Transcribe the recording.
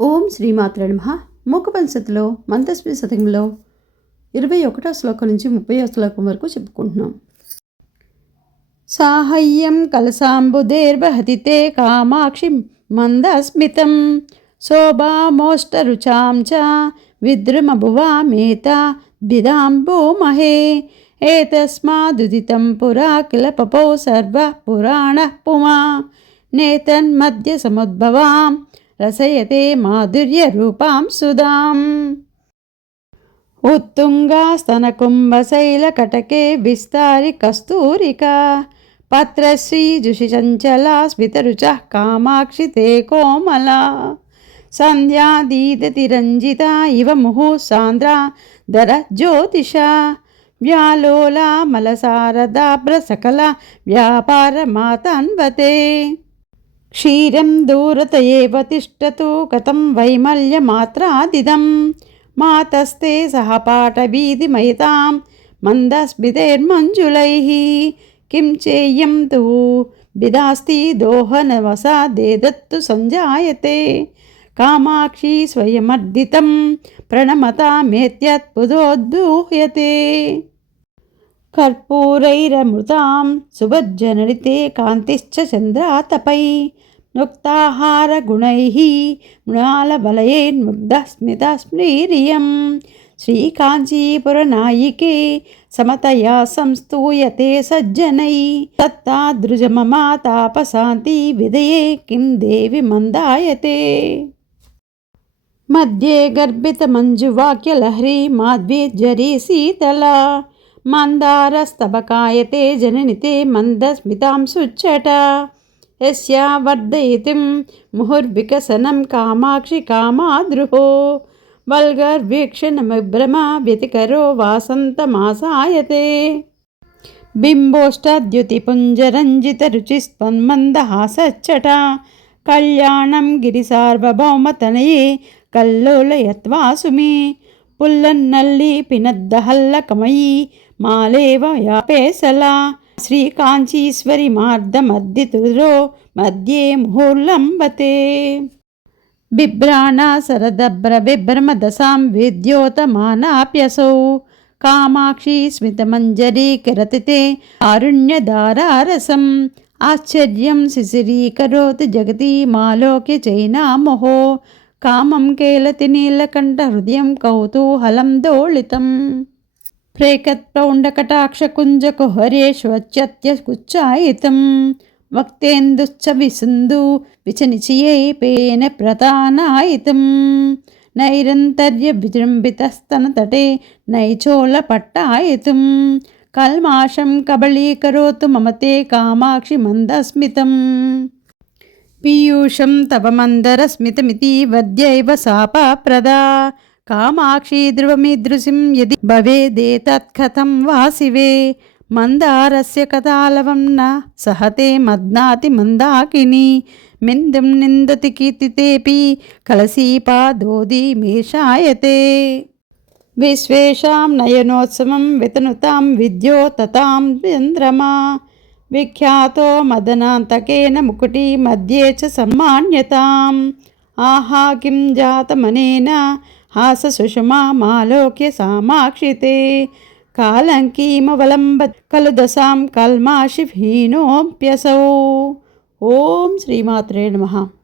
ఓం శ్రీమాత్రే నమః. మూకపంచతిలో మందస్మి శతకంలో 21వ శ్లోకం నుంచి 30వ శ్లోకం వరకు చెప్పుకుంటున్నాం. సాహయ్యం కలసాంబుదేర్వహతి తే కామాక్షి మందస్మితం శోభామోష్టరుచాం చ విద్రుమభువామేత బిదాంబోమహే ఏతస్మాదుదితం పురా కిల పపో సర్వ పురాణ పుమా నేతన్మధ్య సముద్భవాం రసయతే మాధుర్య రూపాం సుధాం ఉత్తుంగాస్తనకుంభశైలకటకే విస్తారి కస్తూరికా పత్రశ్రీజుషి చంచలా స్మితరుచః కామాక్షి తే కోమలా సంధ్యాదీదతిరంజితా ఇవ ముహు సాంద్రా దర జ్యోతిషా వ్యాలోలా మలసారదాభ్ర సకల వ్యాపార మాతన్వతే క్షీరం దూరత ఏవ తిష్టతు కథం వైమల్యమాత్రాదిదం మాతస్తే సహపాఠభీతిమయతాం మందస్మితైర్మంజులైః కిం చేయం తు బిదాస్తి దోహనవసాదేదత్తు సంజాయతే కామాక్షి స్వయమర్దితం ప్రణమతామేత్యత్పుదోద్బూహ్యతే కర్పూరైరమృతాం సుభజ్జనరితే కాంతిశ్చ చంద్రాతపై నుక్తాహారగుణైః మృణాలవలయైర్ముగ్ధస్మితస్మ్రీరియం శ్రీకాంచీపురనాయికే సమతయా సంస్తూయతే సజ్జనై తత్తాదృజమమాతాపశాంతి విదయే కిం దేవి మందాయతే మధ్యే గర్భితమంజువాక్యలహరీ మాధ్వీర్జరీ శీతలా మందారస్తబకాయతే జననితే మందస్మితాం సుచ్చట యస్యా వర్ధయితిం ముహుర్వికసనం కామాక్షి కామాద్రుహో వల్గర్వీక్షణమభ్రమ వ్యతికరో వాసంతమాసాయతే బింబోష్టాద్యుతిపుంజరంజితరుచిస్పన్మందహాసచ్చట కళ్యాణం గిరిసార్వభౌమతనయే కల్లోలయత్వాసుమి పుల్లన్నల్లి పినద్దహల్లకమయీ మాలేవ యాపేసలా శ్రీకాంచీశ్వరి మార్ధమద్దితురో మధ్యే ముహుర్లంబతే బిభ్రాణ శరదభ్ర విభ్రమదశాం విద్యోతమానాప్యసౌ కామాక్షి స్మితమంజరీ కిరతితే ఆరుణ్యధారారసం ఆశ్చర్యం శిశిరీకరోతి జగతి మాలోక్య చైనామోహో కామం కేలతి నీలకంఠ హృదయం కౌతూహలం దోళితం ప్రేకత్ప్రౌండకటాక్షకుంజకుహరేష్వచ్యత్యకుచ్చాయితం వక్తేందుశ్చ విసింధు విచనిచయే పేన ప్రతానాయితం నైరంతర్య విజృంభితస్తనతటే నైచోళపట్టాయితం కల్మాషం కబళీకరోతు మమతే కామాక్షి మందస్మితం పీయూషం తవ మందరస్మితమితి వద్యైవ శాపప్రదా కామాక్షి ధ్రువమీదృశిం యది భవేదేతత్కథం వా శివే మందారస్య కథాలవం న సహతే మద్నాతి మందాకిని మిందుం నిందతి కీర్తితేపి కలసీపాదోదిమీషాయతే విశ్వేషాం నయనోత్సవం వితనుతాం విద్యోతతాం చంద్రమా విఖ్యాతో మదనాంతకేన ముకుటి మధ్యే చ సమ్మాన్యతాం ఆహా కిం జాతమనేన హాస సుషమా మాలోక్య సామాక్షితే కాలంకీమవలంబ ఖలు దశాం కల్మాషి హీనోప్యసౌ. ఓం శ్రీమాత్రే నమః.